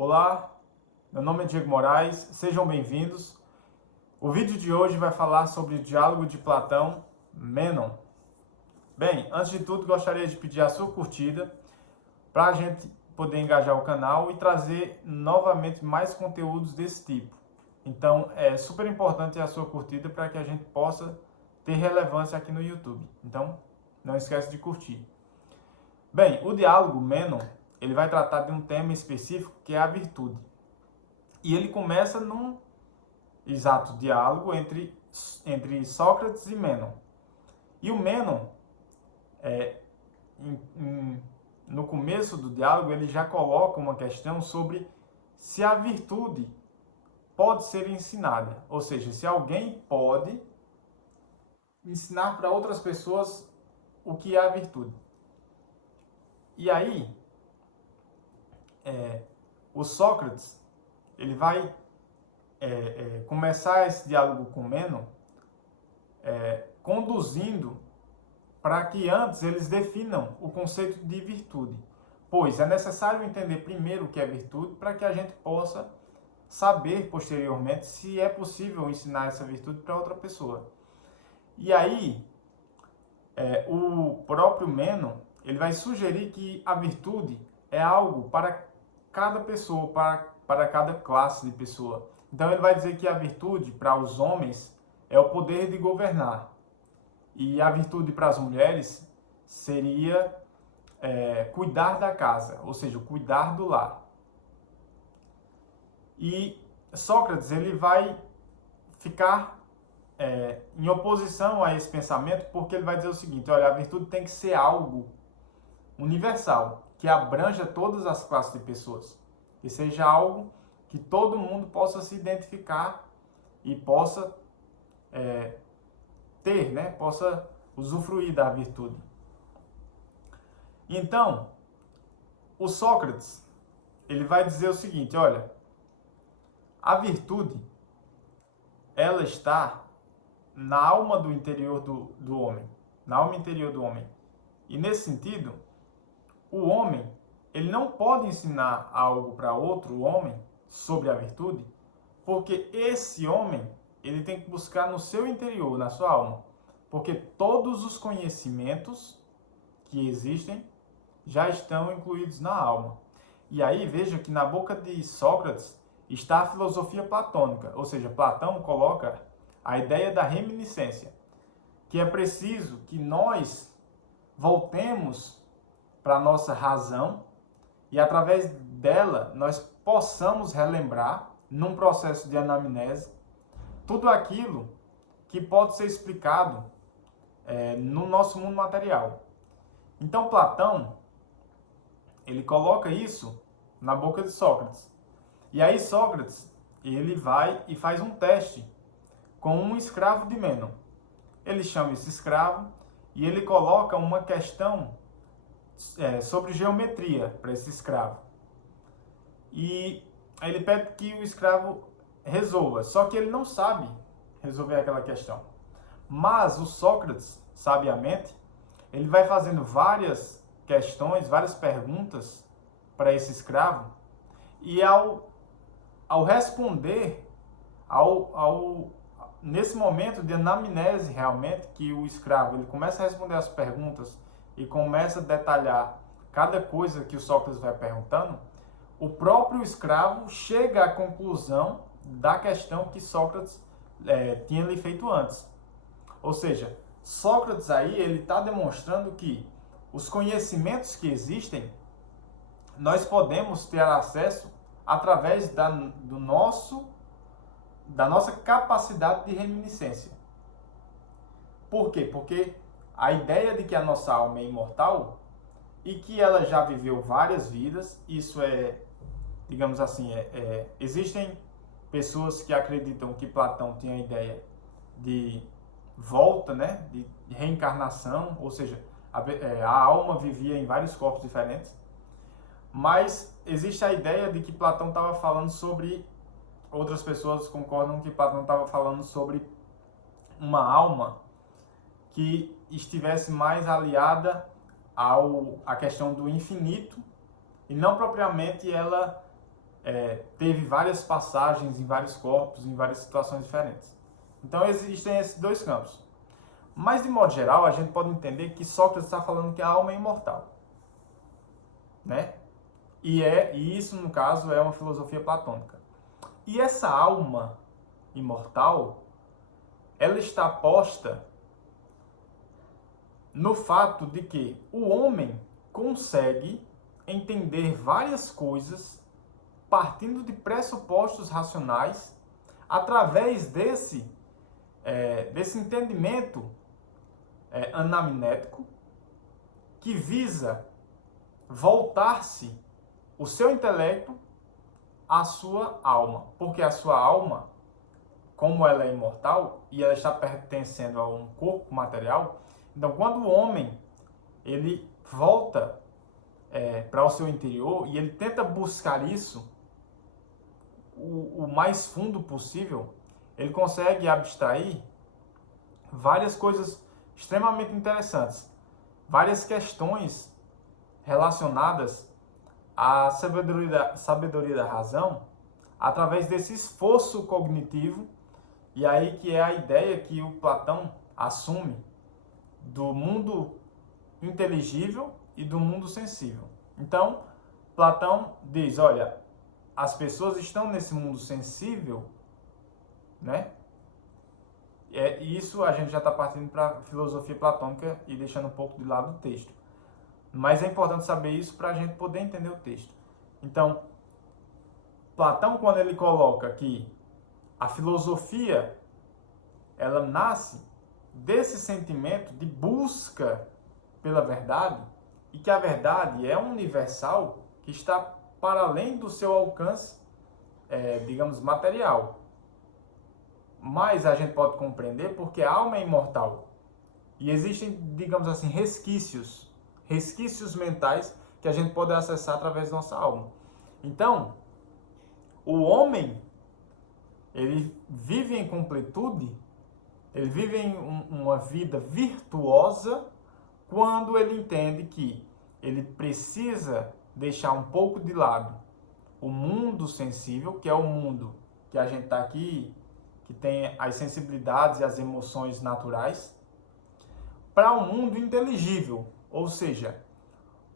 Olá, meu nome é Diego Moraes, sejam bem-vindos. O vídeo de hoje vai falar sobre o diálogo de Platão, Mênon. Bem, antes de tudo, gostaria de pedir a sua curtida para a gente poder engajar o canal e trazer novamente mais conteúdos desse tipo. Então, é super importante a sua curtida para que a gente possa ter relevância aqui no YouTube. Então, não esquece de curtir. Bem, o diálogo Mênon, ele vai tratar de um tema específico que é a virtude. E ele começa num exato diálogo entre Sócrates e Mênon. E o Mênon, no começo do diálogo, ele já coloca uma questão sobre se a virtude pode ser ensinada. Ou seja, se alguém pode ensinar para outras pessoas o que é a virtude. E aí, o Sócrates, ele vai começar esse diálogo com Mênon conduzindo para que antes eles definam o conceito de virtude. Pois é necessário entender primeiro o que é virtude para que a gente possa saber posteriormente se é possível ensinar essa virtude para outra pessoa. E aí, o próprio Mênon, ele vai sugerir que a virtude é algo para cada pessoa, para cada classe de pessoa. Então ele vai dizer que a virtude para os homens é o poder de governar. E a virtude para as mulheres seria cuidar da casa, ou seja, cuidar do lar. E Sócrates, ele vai ficar em oposição a esse pensamento, porque ele vai dizer o seguinte: olha, a virtude tem que ser algo universal, que abranja todas as classes de pessoas, que seja algo que todo mundo possa se identificar e possa ter, né? Possa usufruir da virtude. Então, o Sócrates, ele vai dizer o seguinte: olha, a virtude, ela está na alma do interior do homem, na alma interior do homem. E nesse sentido, o homem, ele não pode ensinar algo para outro homem sobre a virtude, porque esse homem, ele tem que buscar no seu interior, na sua alma. Porque todos os conhecimentos que existem já estão incluídos na alma. E aí veja que na boca de Sócrates está a filosofia platônica, ou seja, Platão coloca a ideia da reminiscência, que é preciso que nós voltemos para a nossa razão e através dela nós possamos relembrar, num processo de anamnese, tudo aquilo que pode ser explicado no nosso mundo material. Então Platão, ele coloca isso na boca de Sócrates. E aí Sócrates, ele vai e faz um teste com um escravo de Mênon. Ele chama esse escravo e ele coloca uma questão sobre geometria para esse escravo. E ele pede que o escravo resolva, só que ele não sabe resolver aquela questão. Mas o Sócrates, sabiamente, ele vai fazendo várias questões, várias perguntas para esse escravo, e ao responder, nesse momento de anamnese realmente, que o escravo ele começa a responder as perguntas e começa a detalhar cada coisa que o Sócrates vai perguntando, o próprio escravo chega à conclusão da questão que Sócrates tinha lhe feito antes. Ou seja, Sócrates aí ele está demonstrando que os conhecimentos que existem, nós podemos ter acesso através da nossa capacidade de reminiscência. Por quê? Porque a ideia de que a nossa alma é imortal e que ela já viveu várias vidas, isso digamos assim, existem pessoas que acreditam que Platão tinha a ideia de volta, né, de reencarnação, ou seja, a alma vivia em vários corpos diferentes, mas existe a ideia de que Platão estava falando sobre, outras pessoas concordam que Platão estava falando sobre uma alma que estivesse mais aliada à questão do infinito e não propriamente ela teve várias passagens em vários corpos, em várias situações diferentes. Então existem esses dois campos. Mas, de modo geral, a gente pode entender que Sócrates está falando que a alma é imortal, né? E isso, no caso, é uma filosofia platônica. E essa alma imortal, ela está posta no fato de que o homem consegue entender várias coisas partindo de pressupostos racionais através desse entendimento anamnético que visa voltar-se o seu intelecto à sua alma. Porque a sua alma, como ela é imortal e ela está pertencendo a um corpo material, então quando o homem ele volta para o seu interior e ele tenta buscar isso o mais fundo possível, ele consegue abstrair várias coisas extremamente interessantes, várias questões relacionadas à sabedoria da razão através desse esforço cognitivo, e aí que é a ideia que o Platão assume do mundo inteligível e do mundo sensível. Então, Platão diz, olha, as pessoas estão nesse mundo sensível, né? E isso a gente já está partindo para a filosofia platônica e deixando um pouco de lado o texto. Mas é importante saber isso para a gente poder entender o texto. Então, Platão, quando ele coloca que a filosofia, ela nasce desse sentimento de busca pela verdade, e que a verdade é universal, que está para além do seu alcance, digamos, material. Mas a gente pode compreender porque a alma é imortal. E existem, digamos assim, resquícios mentais que a gente pode acessar através da nossa alma. Então, o homem, ele vive em completude, ele vive em uma vida virtuosa quando ele entende que ele precisa deixar um pouco de lado o mundo sensível, que é o mundo que a gente está aqui, que tem as sensibilidades e as emoções naturais, para um mundo inteligível, ou seja,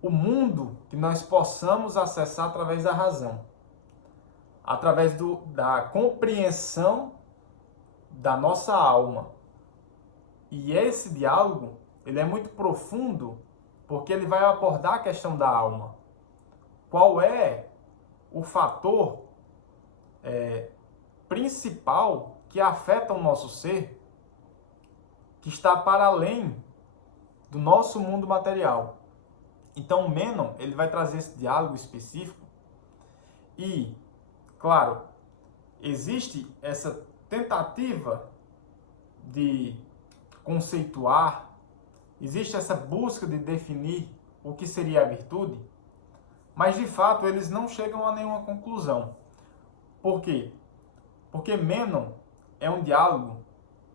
o mundo que nós possamos acessar através da razão, através da compreensão da nossa alma. E esse diálogo, ele é muito profundo, porque ele vai abordar a questão da alma. Qual é o fator principal que afeta o nosso ser, que está para além do nosso mundo material. Então, Menon, ele vai trazer esse diálogo específico e, claro, existe essa tentativa de conceituar, existe essa busca de definir o que seria a virtude, mas, de fato, eles não chegam a nenhuma conclusão. Por quê? Porque Menon é um diálogo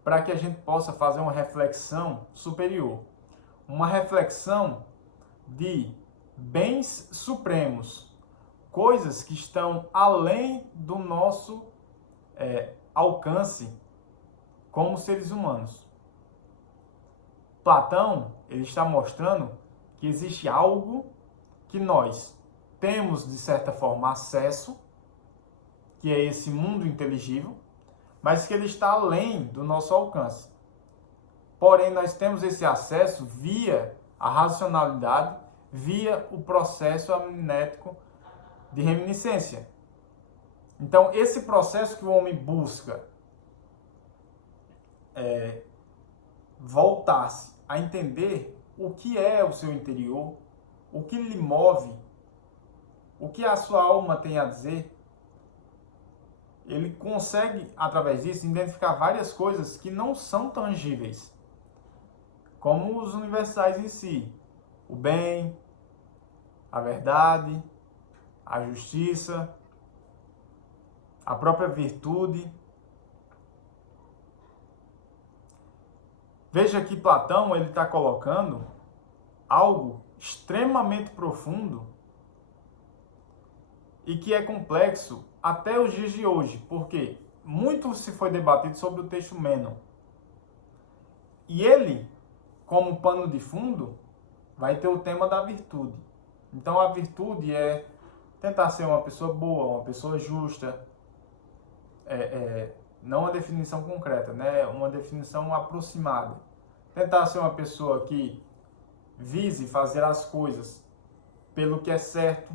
para que a gente possa fazer uma reflexão superior. Uma reflexão de bens supremos, coisas que estão além do nosso alcance como seres humanos. Platão, ele está mostrando que existe algo que nós temos, de certa forma, acesso, que é esse mundo inteligível, mas que ele está além do nosso alcance. Porém, nós temos esse acesso via a racionalidade, via o processo amnético de reminiscência. Então, esse processo que o homem busca voltar-se a entender o que é o seu interior, o que lhe move, o que a sua alma tem a dizer, ele consegue, através disso, identificar várias coisas que não são tangíveis, como os universais em si, o bem, a verdade, a justiça, a própria virtude. Veja que Platão ele está colocando algo extremamente profundo e que é complexo até os dias de hoje, porque muito se foi debatido sobre o texto Mênon. E ele, como pano de fundo, vai ter o tema da virtude. Então a virtude é tentar ser uma pessoa boa, uma pessoa justa, não uma definição concreta, né? Uma definição aproximada. Tentar ser uma pessoa que vise fazer as coisas pelo que é certo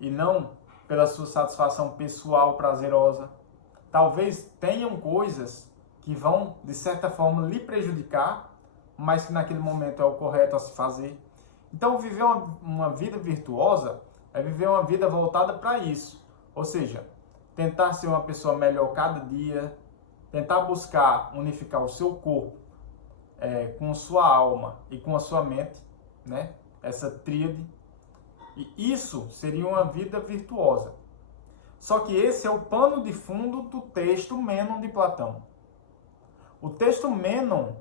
e não pela sua satisfação pessoal prazerosa. Talvez tenham coisas que vão, de certa forma, lhe prejudicar, mas que naquele momento é o correto a se fazer. Então, viver uma vida virtuosa é viver uma vida voltada para isso. Ou seja, tentar ser uma pessoa melhor cada dia, tentar buscar unificar o seu corpo com sua alma e com a sua mente, né? Essa tríade. E isso seria uma vida virtuosa. Só que esse é o pano de fundo do texto Mênon de Platão. O texto Mênon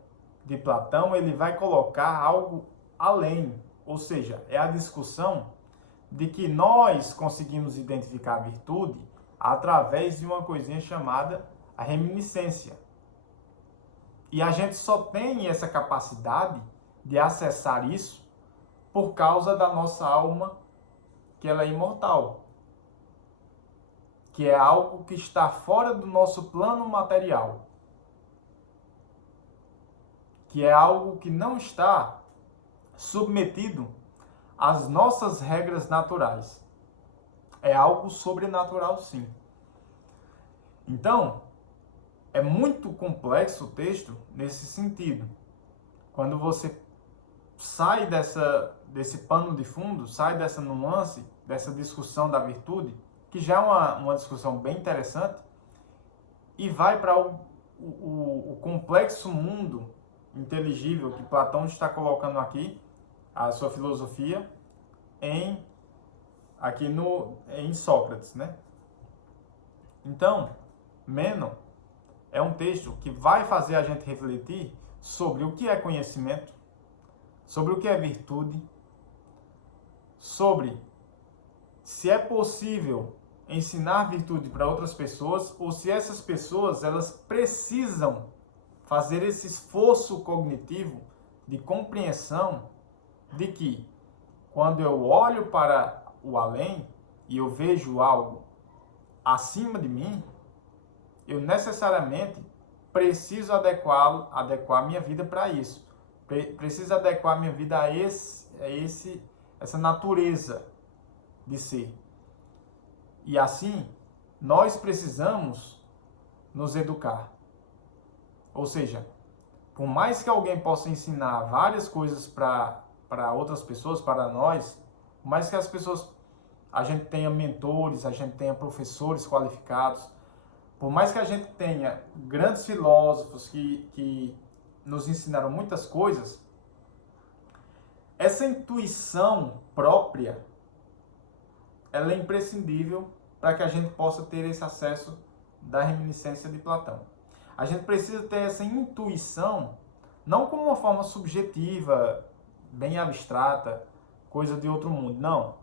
de Platão, ele vai colocar algo além, ou seja, é a discussão de que nós conseguimos identificar a virtude através de uma coisinha chamada a reminiscência. E a gente só tem essa capacidade de acessar isso por causa da nossa alma, que ela é imortal, que é algo que está fora do nosso plano material, que é algo que não está submetido às nossas regras naturais. É algo sobrenatural, sim. Então, é muito complexo o texto nesse sentido. Quando você sai desse pano de fundo, sai dessa nuance, dessa discussão da virtude, que já é uma discussão bem interessante, e vai para o complexo mundo inteligível que Platão está colocando aqui, a sua filosofia, em Sócrates, né? Então, Mênon é um texto que vai fazer a gente refletir sobre o que é conhecimento, sobre o que é virtude, sobre se é possível ensinar virtude para outras pessoas ou se essas pessoas elas precisam fazer esse esforço cognitivo de compreensão de que quando eu olho para o além e eu vejo algo acima de mim, eu necessariamente preciso adequar minha vida para isso. Preciso adequar minha vida a essa natureza de ser. E assim, nós precisamos nos educar. Ou seja, por mais que alguém possa ensinar várias coisas para outras pessoas, para nós, por mais que a gente tenha mentores, a gente tenha professores qualificados, por mais que a gente tenha grandes filósofos que nos ensinaram muitas coisas, essa intuição própria, ela é imprescindível para que a gente possa ter esse acesso da reminiscência de Platão. A gente precisa ter essa intuição, não como uma forma subjetiva, bem abstrata, coisa de outro mundo, não.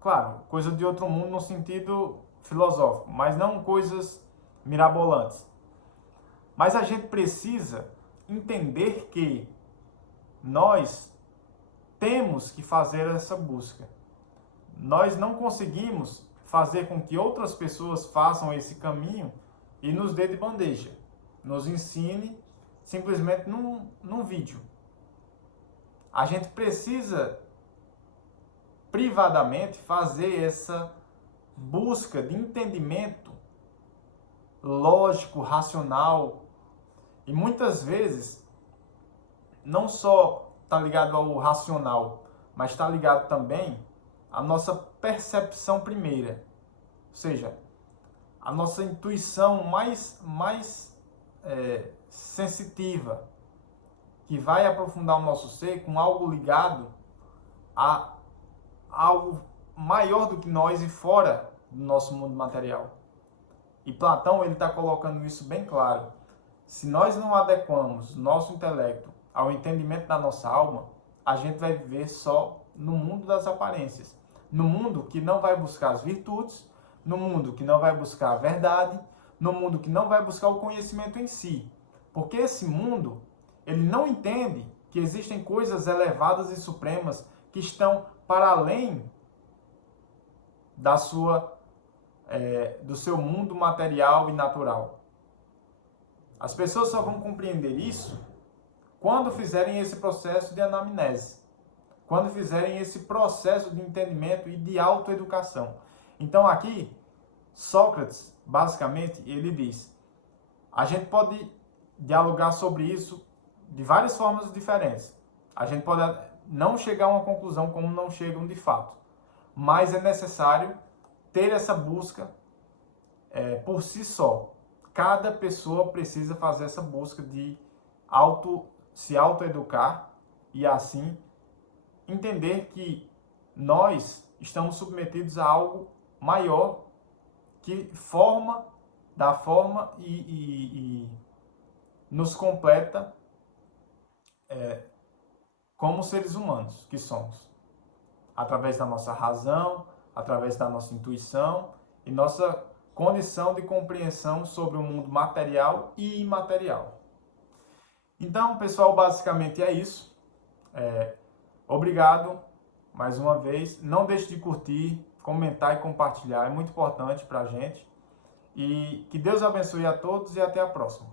Claro, coisa de outro mundo no sentido filosófico, mas não coisas mirabolantes. Mas a gente precisa entender que nós temos que fazer essa busca. Nós não conseguimos fazer com que outras pessoas façam esse caminho e nos dê de bandeja, nos ensine simplesmente num vídeo. A gente precisa privadamente fazer essa busca de entendimento lógico, racional, e muitas vezes não só está ligado ao racional, mas está ligado também à nossa percepção primeira, ou seja, a nossa intuição mais sensitiva, que vai aprofundar o nosso ser com algo ligado a algo maior do que nós e fora do nosso mundo material. E Platão ele está colocando isso bem claro. Se nós não adequamos nosso intelecto ao entendimento da nossa alma, a gente vai viver só no mundo das aparências. no mundo que não vai buscar as virtudes, no mundo que não vai buscar a verdade, no mundo que não vai buscar o conhecimento em si. Porque esse mundo, ele não entende que existem coisas elevadas e supremas que estão para além da do seu mundo material e natural. As pessoas só vão compreender isso quando fizerem esse processo de anamnese, quando fizerem esse processo de entendimento e de autoeducação. Então aqui, Sócrates, basicamente, ele diz, a gente pode dialogar sobre isso de várias formas diferentes. A gente pode não chegar a uma conclusão como não chegam de fato, mas é necessário ter essa busca por si só. Cada pessoa precisa fazer essa busca de se autoeducar e assim entender que nós estamos submetidos a algo maior que dá forma e nos completa como seres humanos que somos, através da nossa razão, através da nossa intuição e nossa condição de compreensão sobre o mundo material e imaterial. Então, pessoal, basicamente é isso. Obrigado mais uma vez. Não deixe de curtir, comentar e compartilhar. É muito importante para a gente. E que Deus abençoe a todos e até a próxima.